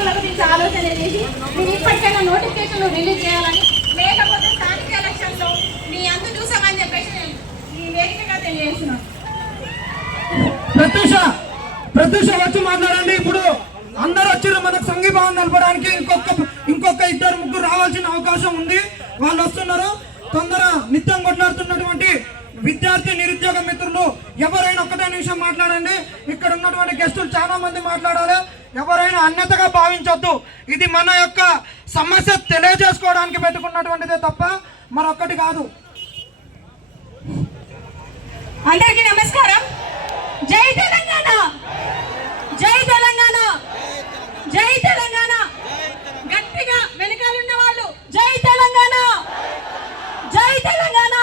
నిరుద్యోగులకు నుంచి ఆలోచన చేసి మీరు ఇప్పటికైనా నోటిఫికేషన్లు రిలీజ్ చేయాలని, లేకపోతే స్థానిక ఎలక్షన్లో మీ అందు చూసామని చెప్పేసి నేను ఈ వేదికగా తెలియజేస్తున్నాను. ప్రత్యూష వచ్చి మాట్లాడండి. ఇప్పుడు అందరూ వచ్చారు, మనకు సంఘీభావం తెలపడానికి ఇంకొక ఇద్దరు ముగ్గురు రావాల్సిన అవకాశం ఉంది. వాళ్ళు వస్తున్నారు. తొందర నిత్యం కొట్లాడుతున్నటువంటి విద్యార్థి నిరుద్యోగ మిత్రులు ఎవరైనా ఒక్కటే నిమిషం మాట్లాడండి. ఇక్కడ ఉన్నటువంటి గెస్టులు చాలా మంది మాట్లాడాలి. ఎవరైనా అన్యతగా భావించొద్దు. ఇది మన యొక్క సమస్య తెలియజేసుకోవడానికి పెట్టుకున్నటువంటిదే తప్ప మరొక్కటి కాదు. అందరికీ నమస్కారం. జై తెలంగాణ, జై తెలంగాణ, జై తెలంగాణ. గట్టిగా వెనకాలన్న వాళ్ళు జై తెలంగాణ, జై తెలంగాణ.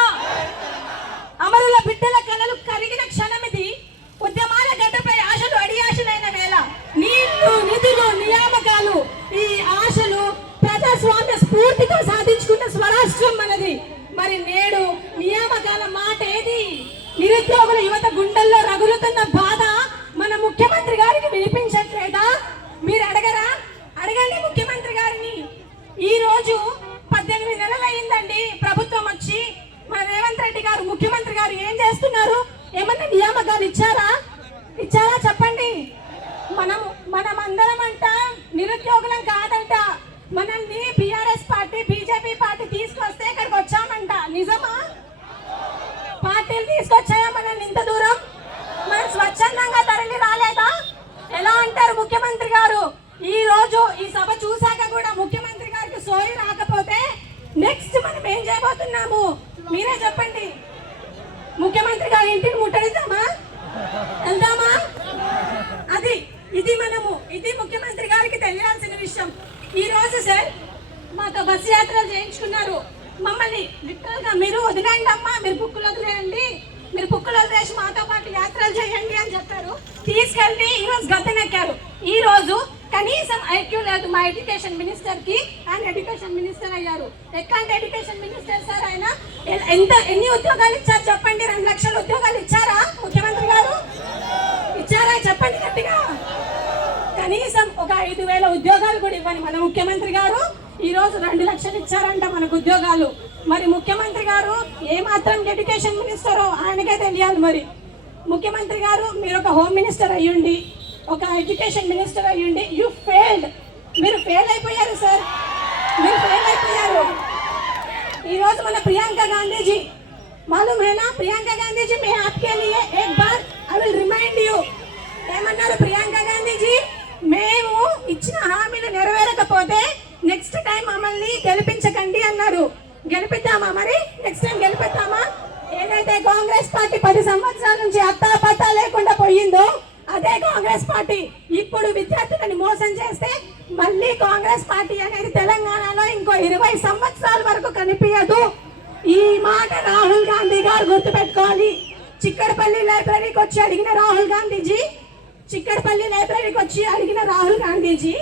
అమరుల బిడ్డల కళలు కరిగిన క్షణమిది. ఉద్యమాల గడ్డపై ఆశలు అడియాశలైన నేల. నీళ్లు, నిధులు, నియామకాలు, ఈ ఆశలు ప్రజాస్వామ్య స్ఫూర్తితో సాధించుకున్న స్వరాష్ట్రం మనది. మరి నేడు నియామకాల మాట ఏది? నిరుద్యోగుల యువత గుండెల్లో రగులుతున్న బాధ మన ముఖ్యమంత్రి గారికి వినిపించట్లేదా? మీరు అడగరా? అడగండి ముఖ్యమంత్రి గారిని. ఈ రోజు 18 నెలలు అయిందండి ప్రభుత్వం వచ్చి. మన రేవంత్ రెడ్డి గారు ముఖ్యమంత్రి గారు ఏం చేస్తున్నారు? ఏమన్నా నియామకాలు ఇచ్చారా? చెప్పండి. మనమందరం అంట నిరుద్యోగులం కాదంట. మనల్ని బీఆర్ఎస్ పార్టీ, బీజేపీ పార్టీ తీసుకొస్తే ఇక్కడికి వచ్చామంట. నిజమా? పార్టీలు తీసుకొచ్చాయా మనల్ని ఇంత దూరం? మనం స్వచ్ఛందంగా తరలి రాలేదా? ఎలా అంటారు ముఖ్యమంత్రి గారు? ఈ రోజు ఈ సభ చూశాక కూడా ముఖ్యమంత్రి గారికి సోయి రాకపోతే నెక్స్ట్ మనం ఏం చేయబోతున్నాము? మీరే చెప్పండి. ముఖ్యమంత్రి గారి ఇంటిని ముట్టడిద్దామా? వెళ్దామా? ఇది ముఖ్యమంత్రి గారికి తెలియాల్సిన విషయం. ఈ రోజు సార్ మాతో బస్సు యాత్రలు చేయించుకున్నారు. మమ్మల్ని లిటరల్ గా మీరు వదిలేండి అమ్మా, మీరు బుక్కులు వదిలేయండి, మీరు బుక్కులు వదిలేసి మాతో పాటు యాత్రలు చేయండి అని చెప్పారు. తీసుకెళ్ళి ఈ రోజు గద్దెనెక్కారు. ఈ రోజు కనీసం ఐక్యూ లేదు మా ఎడ్యుకేషన్ మినిస్టర్ కి. ఆయన ఎడ్యుకేషన్ మినిస్టర్ అయ్యారు. ఎట్లాంటి ఎడ్యుకేషన్ మినిస్టర్ సార్ ఆయన? ఎన్ని ఉద్యోగాలు ఇచ్చారు చెప్పండి? 2 లక్షల ఉద్యోగాలు ఇచ్చారా ముఖ్యమంత్రి గారు? ఇచ్చారా? చెప్పండి గట్టిగా. కనీసం ఒక 5,000 ఉద్యోగాలు కూడా ఇవ్వని మన ముఖ్యమంత్రి గారు ఈ రోజు 2 లక్షలు ఇచ్చారంట మనకు ఉద్యోగాలు. మరి ముఖ్యమంత్రి గారు ఏమాత్రం ఎడ్యుకేషన్ మినిస్టరో ఆయనకే తెలియాలి. మరి ముఖ్యమంత్రి గారు మీరు ఒక హోమ్ మినిస్టర్ అయ్యుండి, ఒక ఎడ్యుకేషన్ మినిస్టర్ అయ్యుండి, యూ ఫెయిల్డ్. మీరు ఫెయిల్ అయిపోయారు సార్, మీరు ఫెయిల్ అయిపోయారు. ఈ రోజు మన ప్రియాంక गांधी जी, मालूम है ना? प्रियंका गांधी जी, मैं आपके लिए एक बार आई विल रिमाइंड यू. ఏమన్నారు ప్రియాంక గాంధీ జీ? మేము ఇచ్చిన హామీలు నెరవేరకపోతే నెక్స్ట్ టైం మమ్మల్ని గెలిపించకండి అన్నారు. గెలిపిద్దామా? మరి నెక్స్ట్ టైం గెలిపిద్దామా? ఏదైతే కాంగ్రెస్ పార్టీ 10 సంవత్సరాల నుంచి అత్తాపత్తా లేకుండా పోయిందో అదే కాంగ్రెస్ పార్టీ ఇప్పుడు విద్యార్థులను మోసం చేస్తే మళ్ళీ కాంగ్రెస్ పార్టీ అనేది తెలంగాణలో ఇంకో 20 సంవత్సరాల వరకు కనిపించదు. ఈ మాట రాహుల్ గాంధీ గారు గుర్తుపెట్టుకోవాలి. చిక్కడపల్లి లైబ్రరీకి వచ్చి అడిగిన రాహుల్ గాంధీజీ, చిక్కడపల్లి లైబ్రరీకి వచ్చి అడిగిన రాహుల్ గాంధీజీ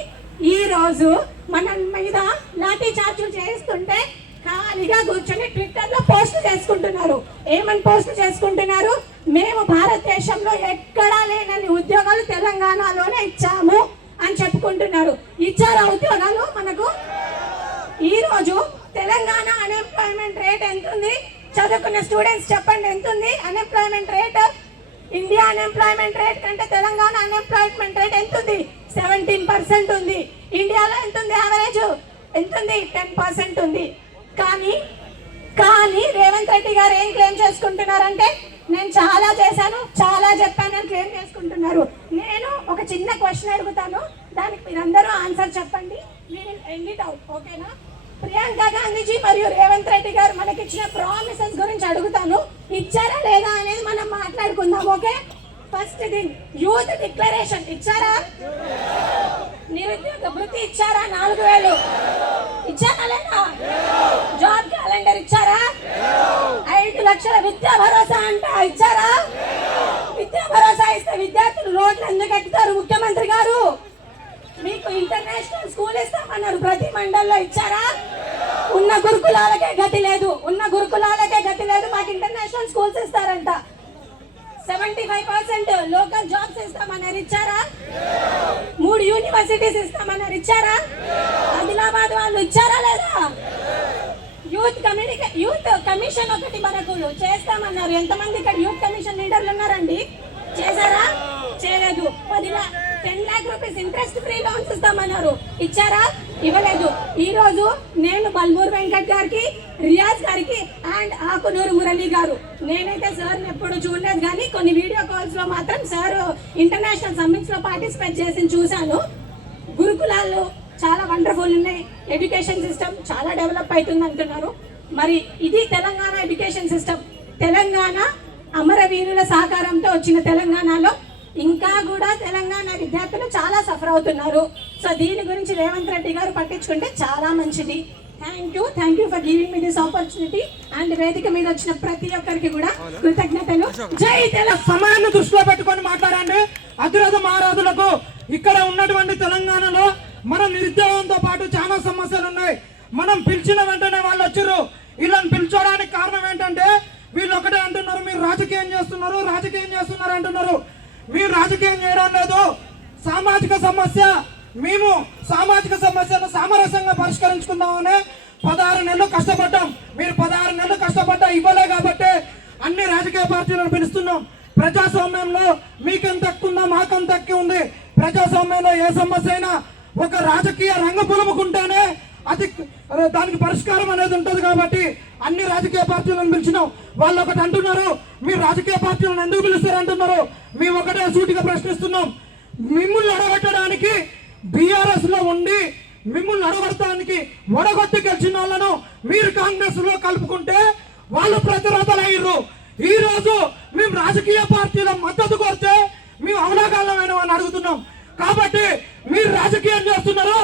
ఈ రోజు మన మీద లాఠీ చార్జులు చేస్తుంటే ఖాళీగా కూర్చొని ట్విట్టర్ లో పోస్ట్ చేసుకుంటున్నారు. ఏమని పోస్ట్ చేసుకుంటున్నారు? మేము భారతదేశంలో ఎక్కడా లేనన్ని ఉద్యోగాలు తెలంగాణలోనే ఇచ్చాము అని చెప్పుకుంటున్నారు. ఇచ్చారా ఉద్యోగాలు మనకు? ఈ రోజు తెలంగాణ అన్ఎంప్లాయ్మెంట్ రేట్ ఎంత ఉంది? చదువుకున్న స్టూడెంట్స్ చెప్పండి, ఎంత ఉంది unemployment rate? India unemployment rate కంటే తెలంగాణ అన్ఎంప్లాయ్మెంట్ రేట్ ఎంత ఉంది? 17% ఉంది. ఇండియాలో ఎంత ఉంది? యావరేజ్ ఎంత ఉంది? 10% ఉంది. కానీ రేవంత్ రెడ్డి గారు ఏం క్లెయిమ్ చేసుకుంటున్నారంటే నేను చాలా చేశాను, చాలా చెప్పానని క్లెయిమ్ చేసుకుంటున్నారు. నేను ఒక చిన్న క్వశ్చన్ అడుగుతాను, దానికి మీరందరూ ఆన్సర్ చెప్పండి. We will end it out, ఓకేనా? ప్రియాంక గాంధీజీ మరియు రేవంత్ రెడ్డి గారు మనకిచ్చిన ప్రామిసెస్ గురించి అడుగుతాను. ఇచ్చారా లేదా అనేది మనం మాట్లాడుకుందాం, okay? First thing, youth declaration ఇచ్చారా? నిరుద్యోగ వృత్తి ఇచ్చారా? 4,000 ఇచ్చారా లేదా? జాబ్ క్యాలెండర్ ఇచ్చారా? 5 లక్షల విద్యా భరోసా అంట ఇచ్చారా? విద్యా భరోసా ఇస్తే విద్యార్థులు రోడ్లు ఎందుకు ఎక్కుతారు ముఖ్యమంత్రి గారు? మీకు ఇంటర్నేషనల్ స్కూల్ ఇస్తామన్నారు, ప్రతి మండల్లో ఇచ్చారా? ఉన్న గురుకులాలకే గతి లేదు, మాకు ఇంటర్నేషనల్ స్కూల్స్ ఇస్తారంట. 75% లోకల్ జాబ్స్ ఇస్తామన్నారు, ఇచ్చారా? 3 యూనివర్సిటీస్ ఇస్తామన్నారు, ఇచ్చారా? ఆదిలాబాద్ వాళ్ళు ఇచ్చారా లేదా? యూత్ కమిషన్ ఒకటి మనకు చేస్తామన్నారు. ఎంతమంది ఇక్కడ యూత్ కమిషన్ లీడర్లు ఉన్నారండి? చేశారా? చేయలేదు. 10 lakh rupees interest free loans ఇస్తామన్నారు, ఇచ్చారా? ఇవ్వలేదు. ఈ రోజు నేను బల్మూర్ వెంకట్ గారికి, రియాజ్ గారికి అండ్ ఆకునూరు మురళి గారు, నేనైతే సార్ ఎప్పుడు చూడలేదు కానీ కొన్ని వీడియో కాల్స్ లో మాత్రం సార్ ఇంటర్నేషనల్ సమ్మిట్స్ లో పార్టిసిపేట్ చేసి చూశాను. గురుకులాలు చాలా వండర్ఫుల్ ఉన్నాయి, ఎడ్యుకేషన్ సిస్టమ్ చాలా డెవలప్ అవుతుంది అంటున్నారు. మరి ఇది తెలంగాణ ఎడ్యుకేషన్ సిస్టమ్. తెలంగాణ అమరవీరుల సహకారంతో వచ్చిన తెలంగాణలో ఇంకా కూడా తెలంగాణ విద్యార్థులు చాలా సఫర్ అవుతున్నారు. సో దీని గురించి రేవంత్ రెడ్డి గారు పట్టించుకుంటే చాలా మంచిది. Thank you for giving me this opportunity. And వేదిక మీద వచ్చిన ప్రతి ఒక్కరికి కూడా కృతజ్ఞతలు. జై తెలంగాణ. సమయాన్ని దృష్టిలో పెట్టుకొని మాట్లాడండి. అధిరాధ మహారాజులకు ఇక్కడ ఉన్నటువంటి తెలంగాణలో మన నిరుద్యోగంతో పాటు చాలా సమస్యలు ఉన్నాయి. మనం పిలిచిన వెంటనే వాళ్ళు వచ్చారు. వీళ్ళని పిలిచోడానికి కారణం ఏంటంటే వీళ్ళు ఒకటే అంటున్నారు, మీరు రాజకీయం చేస్తున్నారు అంటున్నారు. మీరు రాజకీయం చేయడం లేదు. సామాజిక సమస్య, మేము సామాజిక సమస్యను సామరస్యంగా పరిష్కరించుకుందామని 16 నెలలు కష్టపడ్డాం. మీరు 16 నెలలు కష్టపడ్డా ఇవ్వలే కాబట్టి అన్ని రాజకీయ పార్టీలను పిలుస్తున్నాం. ప్రజాస్వామ్యంలో మీకెంత హక్కు ఉందా, మాకెంత హక్కు ఉంది. ప్రజాస్వామ్యంలో ఏ సమస్య అయినా ఒక రాజకీయ రంగ పులుముకుంటేనే అది దానికి పరిష్కారం అనేది ఉంటుంది. కాబట్టి అన్ని రాజకీయ పార్టీలను పిలిచినాం. వాళ్ళు ఒకటి అంటున్నారు, మీరు రాజకీయ పార్టీలను ఎందుకు పిలుస్తారు అంటున్నారు. మేము ఒకటే సూటిగా ప్రశ్నిస్తున్నాం. మిమ్మల్ని అడగట్టడానికి బీఆర్ఎస్ లో ఉండి మిమ్మల్ని అడగడానికి ఒడగొట్టి గెలిచిన వాళ్ళను మీరు కాంగ్రెస్ లో కలుపుకుంటే వాళ్ళు ప్రతిరోధులయ్యారు. ఈ రోజు మేము రాజకీయ పార్టీల మద్దతు కోరితే మేము అవలాగాలమైన అని అడుగుతున్నాం. కాబట్టి మీరు రాజకీయం చేస్తున్నారు,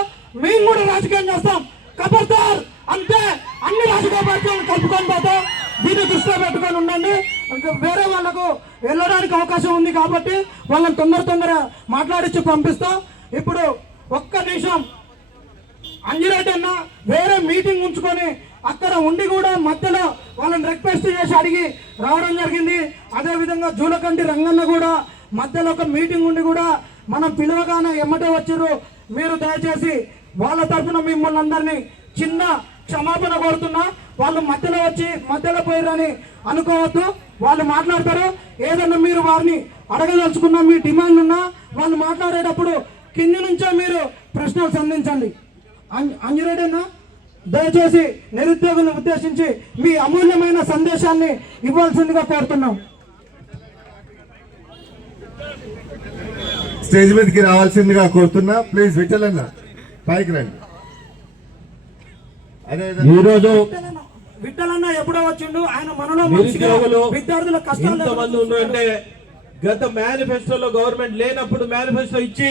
మేము కూడా రాజకీయం చేస్తాం. ఖబర్దార్ అంతే. అన్ని రాజకీయ పార్టీలను కలుపుకొని పోతాం. దీన్ని దృష్టిలో పెట్టుకొని ఉండండి. వేరే వాళ్ళకు వెళ్ళడానికి అవకాశం ఉంది కాబట్టి వాళ్ళని తొందర మాట్లాడించి పంపిస్తాం. ఇప్పుడు ఒక్క నిమిషం అంజిరెడ్డి అన్న వేరే మీటింగ్ ఉంచుకొని అక్కడ ఉండి కూడా మధ్యలో వాళ్ళని రిక్వెస్ట్ చేసి అడిగి రావడం జరిగింది. అదేవిధంగా జూలకంటి రంగన్న కూడా మధ్యలో ఒక మీటింగ్ ఉండి కూడా మనం పిలవగానే ఎమ్మటే వచ్చారు. మీరు దయచేసి వాళ్ళ తరఫున మిమ్మల్ని అందరినీ చిన్న క్షమాపణ కోరుతున్నా. వాళ్ళు మధ్యలో పోయారని అనుకోవద్దు. వాళ్ళు మాట్లాడతారు. ఏదన్నా మీరు వారిని అడగదలుచుకున్నా, మీ డిమాండ్ ఉన్నా వాళ్ళు మాట్లాడేటప్పుడు కింది నుంచే మీరు ప్రశ్నలు సంధించండి. అంజిరెడ్డి అన్న దయచేసి నిరుద్యోగులను ఉద్దేశించి మీ అమూల్యమైన సందేశాన్ని ఇవ్వాల్సిందిగా కోరుతున్నాం. స్టేజ్ మీదకి రావాల్సిందిగా కోరుతున్నా. ప్లీజ్ విఠలన్న పైకి రండి. ఈరోజు విఠలన్న ఎప్పుడో వచ్చిండు. ఆయన మనలో విద్యార్థుల కష్టాలు ఎంతమంది ఉన్నారంటే గత మేనిఫెస్టోలో గవర్నమెంట్ లేనప్పుడు మేనిఫెస్టో ఇచ్చి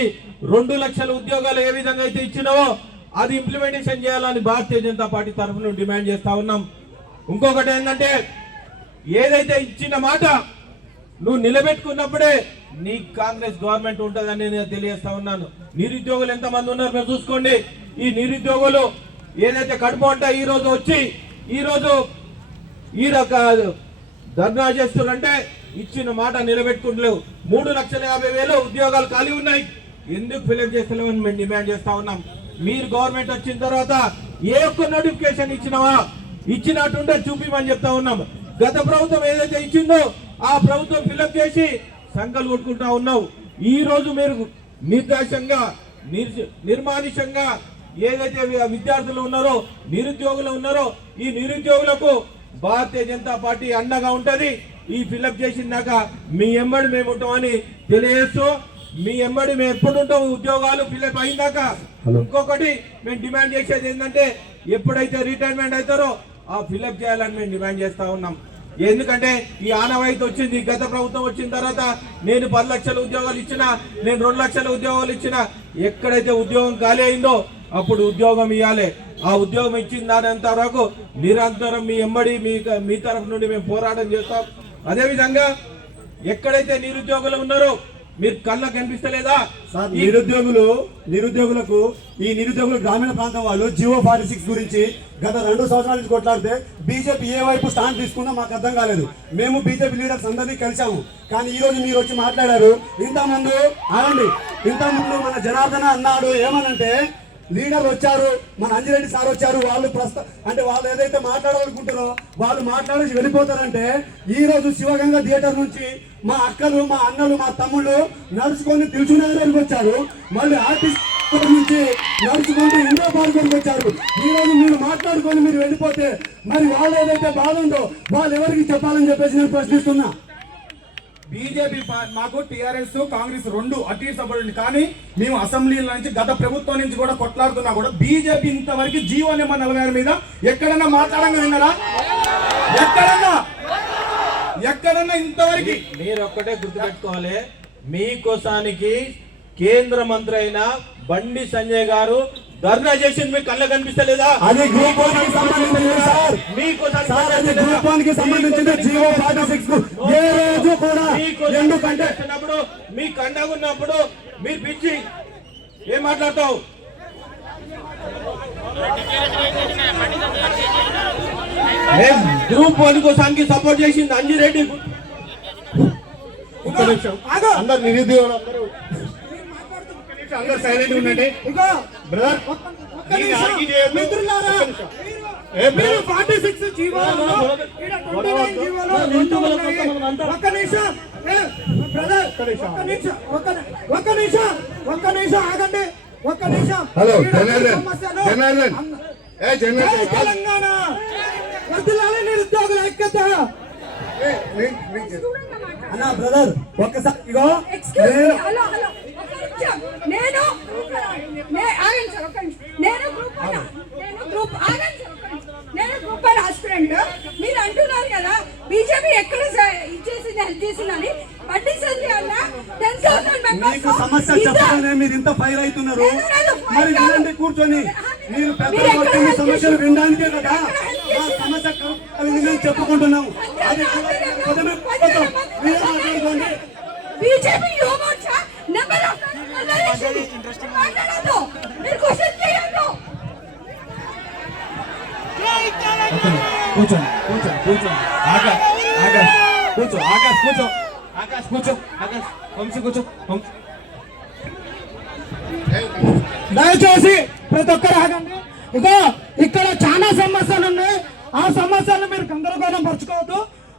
2 లక్షల ఉద్యోగాలు ఏ విధంగా అయితే ఇచ్చినావో అది ఇంప్లిమెంటేషన్ చేయాలని భారతీయ జనతా పార్టీ తరఫున డిమాండ్ చేస్తా ఉన్నాం. ఇంకొకటి ఏంటంటే ఏదైతే ఇచ్చిన మాట నువ్వు నిలబెట్టుకున్నప్పుడే నీ కాంగ్రెస్ గవర్నమెంట్ ఉంటుందని నేను తెలియజేస్తా ఉన్నాను. నిరుద్యోగులు ఎంతమంది ఉన్నారు మీరు చూసుకోండి. ఈ నిరుద్యోగులు ఏదైతే కడుపు అంటే ఈ రోజు వచ్చి ఈ ధర్నా చేస్తున్నారంటే ఇచ్చిన మాట నిలబెట్టుకుంటలేవు. 3,50,000 ఉద్యోగాలు ఖాళీ ఉన్నాయి. ఎందుకు ఫిలప్ చేస్తలేమని మేము డిమాండ్ చేస్తా ఉన్నాం. మీరు గవర్నమెంట్ వచ్చిన తర్వాత ఏ ఒక్క నోటిఫికేషన్ ఇచ్చినట్టుంటే చూపిమని చెప్తా ఉన్నాం. గత ప్రభుత్వం ఏదైతే ఇచ్చిందో ఆ ప్రభుత్వం ఫిలప్ చేసి సంకలు కొట్టుకుంటా ఉన్నావు. ఈ రోజు మీరు నిర్దాక్షంగా నిర్మానుష్యంగా ఏదైతే విద్యార్థులు ఉన్నారో, నిరుద్యోగులు ఉన్నారో, ఈ నిరుద్యోగులకు భారతీయ జనతా పార్టీ అండగా ఉంటది. ఈ ఫిలప్ చేసినాక మీ ఎంబడి మేము ఉంటామని తెలియజేస్తూ, మీ ఎంబడి మేము ఎప్పుడు ఉంటాం ఉద్యోగాలు ఫిలప్ అయినాక. ఇంకొకటి మేము డిమాండ్ చేసేది ఏంటంటే ఎప్పుడైతే రిటైర్మెంట్ అవుతారో ఆ ఫిలప్ చేయాలని మేము డిమాండ్ చేస్తా ఉన్నాం. ఎందుకంటే ఈ ఆనవాయితీ వచ్చింది. గత ప్రభుత్వం వచ్చిన తర్వాత నేను 10 లక్షల ఉద్యోగాలు ఇచ్చినా, నేను 2 లక్షల ఉద్యోగాలు ఇచ్చినా, ఎక్కడైతే ఉద్యోగం ఖాళీ అయిందో అప్పుడు ఉద్యోగం ఇవ్వాలి. ఆ ఉద్యోగం ఇచ్చిన దానంత వరకు నిరంతరం మీ ఎంబడి మీ తరఫు నుండి మేము పోరాటం చేస్తాం. అదేవిధంగా ఎక్కడైతే నిరుద్యోగులు ఉన్నారో మీరు కళ్ళకు కనిపిస్తలేదా? సార్ నిరుద్యోగులకు ఈ నిరుద్యోగులు గ్రామీణ ప్రాంతం వాళ్ళు జియో 46 గురించి గత 2 సంవత్సరాల నుంచి కొట్లాడితే బీజేపీ ఏ వైపు స్టాండ్ తీసుకుందో మాకు అర్థం కాలేదు. మేము బీజేపీ లీడర్స్ అందరినీ కలిసాము. కానీ ఈ రోజు మీరు వచ్చి మాట్లాడారు. ఇంతకుముందు మన జనార్దన అన్నాడు ఏమనంటే లీడర్లు వచ్చారు, మన అంజిరెడ్డి సార్ వచ్చారు, వాళ్ళు ఏదైతే మాట్లాడాలనుకుంటారో వాళ్ళు మాట్లాడేసి వెళ్ళిపోతారంటే ఈ రోజు శివగంగ థియేటర్ నుంచి మా అక్కలు, మా అన్నలు, మా తమ్ముళ్ళు నడుచుకొని తిరుచునగర్కి వచ్చారు. మళ్ళీ ఆర్టిస్ట్ నుంచి నడుచుకుంటూ ఇండో పార్క్ వచ్చారు. ఈ రోజు మీరు మాట్లాడుకొని మీరు వెళ్ళిపోతే మరి వాళ్ళు ఏదైతే బాధ ఉందో వాళ్ళు ఎవరికి చెప్పాలని చెప్పేసి నేను ప్రశ్నిస్తున్నా. బీజేపీ మాకు టీఆర్ఎస్ కాంగ్రెస్ రెండు అటు సపోర్ట్, కానీ మేము అసెంబ్లీల నుంచి గత ప్రభుత్వం నుంచి కూడా కొట్లాడుతున్నా కూడా బీజేపీ ఇంతవరకు జీవో నెంబర్ 46 మీద ఎక్కడన్నా మాట్లాడంగా విన్నారా? ఎక్కడన్నా ఇంతవరకు? మీరు ఒక్కటే గుర్తుపెట్టుకోవాలి, మీకోసానికి కేంద్ర మంత్రి అయిన బండి సంజయ్ గారు ధర్నా చేసింది మీకు కళ్ళ కనిపిస్తలేదా? అది గ్రూప్ 1 కి సంబంధించింది సార్. అది గ్రూప్ 1 కి సంబంధించింది జియో 46 ఏ రోజు కూడా ఎందుకంటే మీ కండగా ఉన్నప్పుడు మీరు పిచ్చి ఏం మాట్లాడతావు? గ్రూప్ 1 కోసానికి సపోర్ట్ చేసింది అంజిరెడ్డి. అందరు నిరుద్యోగులు అందరూ సైలెంట్ ఉండండి. బ్రదర్ మిత్రులారా, మీరు 46 జీవోలు, ఈడ 29 జీవోలు రెండు ఉన్నాయి. ఒక్క నిమిషం బ్రదర్, ఒక్క నిమిషం ఆగండి. ఒక్క నిమిషం. హలో ఈడ జనార్దన్, తెలంగాణ వర్ధిల్లాలి, నిరుద్యోగుల ఐక్యత. అన్నా బ్రదర్ ఒక్కసారి ఇగో నేను గ్రూప్ ఆస్పిరెంట్. మీరు అంటున్నారు కదా బీజేపీ ఎక్కడ ఇచ్చేసింది హెల్ప్ చేసిందని. బండి సంజయ్ అన్న 10,000 మెంబర్స్ మీకు సమస్య చెప్పగానే మీరు ఇంత ఫైర్ అవుతున్నారు. మరి వినండి కూర్చొని. మీరు పెద్దలు వచ్చి మీ సమస్యలు వినడానికే కదా మా సమస్య మేము చెప్పుకుంటున్నాము. అది మీరే మాట్లాడుకోండి. బీజేపీ యువ మోర్చా నెంబర్ ఆఫ్ మాట్లాడదు. మీరు క్వశ్చన్ చేయొద్దు. కూర్చో దయచేసి ప్రతి ఒక్కరు ఆగండి. ఇగో ఇక్కడ చాలా సమస్యలు ఉన్నాయి. ఆ సమస్యలు మీరు గందరగోళం పరచుకోవద్దు.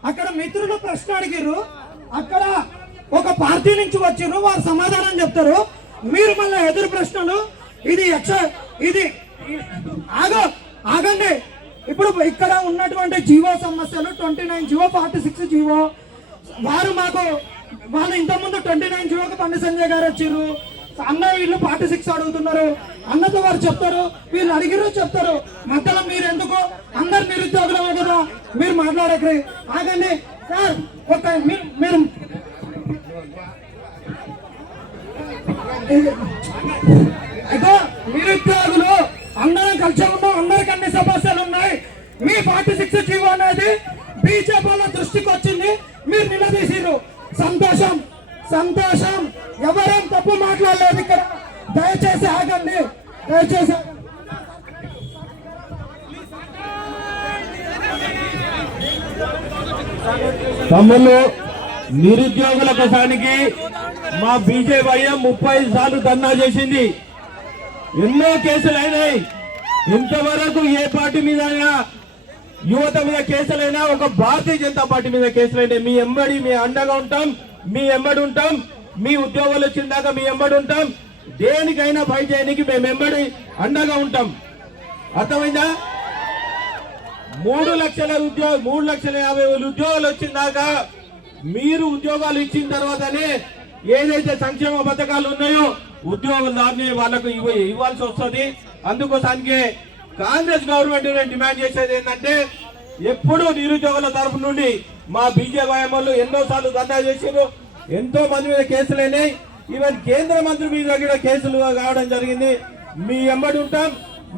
అక్కడ మిత్రులు ప్రశ్న అడిగారు, అక్కడ ఒక పార్టీ నుంచి వచ్చిర్రు, వారు సమాధానం చెప్తారు. మీరు మళ్ళీ ఎదురు ప్రశ్నలు ఇది ఆగండి. ఇప్పుడు ఇక్కడ ఉన్నటువంటి జీవో సమస్యలు 29 జీవో 46 జీవో వాళ్ళు ఇంతకుముందు 29 జీవోకి బండి సంజయ్ గారు వచ్చారు. అన్న వీళ్ళు 46 అడుగుతున్నారు. అన్నతో వారు చెప్తారు, వీళ్ళు అడిగిరు చెప్తారు. మధ్యలో మీరు ఎందుకు? అందరు నిరుద్యోగులమే కదా, మీరు మాట్లాడకరి. ఆగండి సార్. మీరు ఇదో నిరుద్యోగులు అందరం కలిసి ఉన్నాం. అందరికి అన్ని సమస్యలు ఉన్నాయి. మీ 46 జీవో అనేది బీజేపీ వాళ్ళ దృష్టికి వచ్చింది, మీరు నిలదీసిరు. సంతోషం. ఎవరేం తప్పు మాట్లాడలేదు ఇక్కడ. దయచేసి ఆగండి. దయచేసి తమ్ముళ్ళు, నిరుద్యోగుల కోసానికి మా బీజేపీ 35 సార్లు ధర్నా చేసింది. ఎన్నో కేసులు అయినాయి. ఇంతవరకు ఏ పార్టీ మీద యువత మీద కేసులైనా, ఒక భారతీయ జనతా పార్టీ మీద కేసులైనా మీ ఎంబడి, మీ అండగా ఉంటాం, మీ ఎంబడి ఉంటాం. మీ ఉద్యోగాలు వచ్చిందాక మీ ఎంబడి ఉంటాం. దేనికైనా ఫైట్ చేయడానికి మేము ఎంబడి అండగా ఉంటాం. అర్థమైందా? 3,50,000 ఉద్యోగాలు వచ్చిందాక మీరు ఉద్యోగాలు ఇచ్చిన తర్వాతనే ఏదైతే సంక్షేమ పథకాలు ఉన్నాయో ఉద్యోగులు వాళ్ళకు ఇవ్వాల్సి వస్తుంది. అందుకోసానికి కాంగ్రెస్ గవర్నమెంట్ డిమాండ్ చేసేది ఏంటంటే, ఎప్పుడు నిరుద్యోగుల తరఫు నుండి మా బీజేపీ వాళ్ళు ఎన్నోసార్లు ధర్నా చేసారు. ఎంతో మంది మీద కేసులైనాయి. ఈవెన్ కేంద్ర మంత్రి మీద కూడా కేసులు కావడం జరిగింది. మీ ఎంబడి ఉంటాం.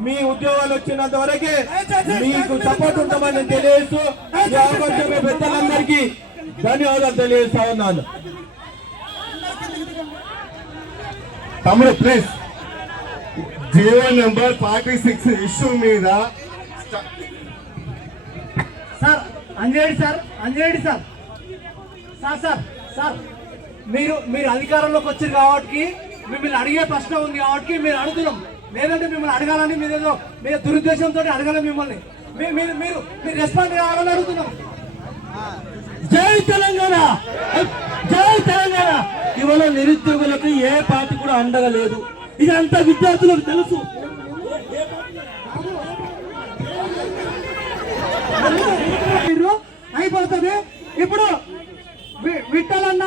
మీ ఉద్యోగాలు వచ్చినంత వరకే మీకు సపోర్ట్ ఉంటామని తెలియజేస్తూ ఈ అవకాశం పెద్దలందరికీ ధన్యవాదాలు తెలియజేస్తా ఉన్నాను. తమ్ముడు ప్లీజ్ జియో నెంబర్ 46 ఇష్యూ మీద సార్ అంజేడి సార్ సార్ మీరు అధికారంలోకి వచ్చారు కాబట్టి మిమ్మల్ని అడిగే ప్రశ్న ఉంది కాబట్టి మీరు అడుగుతున్నాం. లేదంటే మిమ్మల్ని అడగాలని మీరు దురుద్దేశంతో అడగాలి మిమ్మల్ని. మీరు రెస్పాండ్ కావాలని అడుగుతున్నాం. జై తెలంగాణ, జై తెలంగాణ. ఇవాళ నిరుద్యోగులకు ఏ పార్టీ కూడా అండగా లేదు. ఇదంతా విద్యార్థులకు తెలుసు. అయిపోతుంది. ఇప్పుడు విఠలన్న